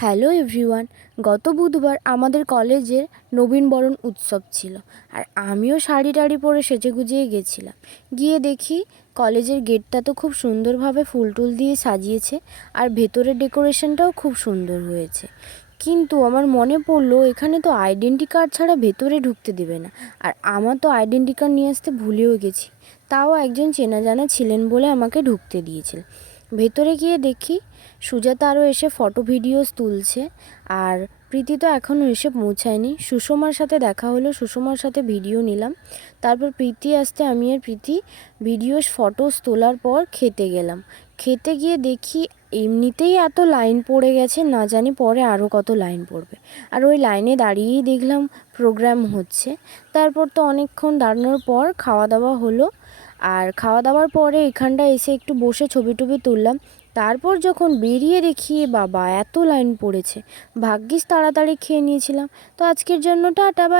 Hello everyone. গত বুধবার আমাদের কলেজের নবীনবরণ উৎসব ছিল, আর আমিও শাড়ি টাড়ি পরে সেজেগুজে গেছিলাম। গিয়ে দেখি কলেজের গেটটা তো খুব সুন্দরভাবে ফুল টুল দিয়ে সাজিয়েছে, আর ভেতরের ডেকোরেশনটাও খুব সুন্দর হয়েছে। কিন্তু আমার মনে পড়লো এখানে তো আইডেন্টি কার্ড ছাড়া ভেতরে ঢুকতে দেবে না, আর আমার তো আইডেন্টি কার্ড নিয়ে আসতে ভুলেও গেছি। তাও একজন চেনা জানা ছিলেন বলে আমাকে ঢুকতে দিয়েছিল। ভেতরে গিয়ে দেখি সুজাতা আরও এসে ফটো ভিডিওস তুলছে, আর প্রীতি তো এখনও এসে পৌঁছায়নি। সুষমার সাথে দেখা হলো, সুষমার সাথে ভিডিও নিলাম। তারপর প্রীতি আসতে আমি আর প্রীতি ভিডিওস ফটোস তোলার পর খেতে গেলাম। খেতে গিয়ে দেখি এমনিতেই এত লাইন পড়ে গেছে, না জানি পরে আরও কত লাইন পড়বে। আর ওই লাইনে দাঁড়িয়েই দেখলাম প্রোগ্রাম হচ্ছে। তারপর তো অনেকক্ষণ দাঁড়ানোর পর খাওয়া দাওয়া হলো, আর খাওয়া দাওয়ার পরে এখানটায় এসে একটু বসে ছবি টবি তুললাম। তারপর যখন বেরিয়ে দেখি বাবা এত লাইন পড়েছে। ভাগ্যিস তাড়াতাড়ি খেয়ে নিয়েছিলাম। তো আজকের জন্য টাটা, বাই।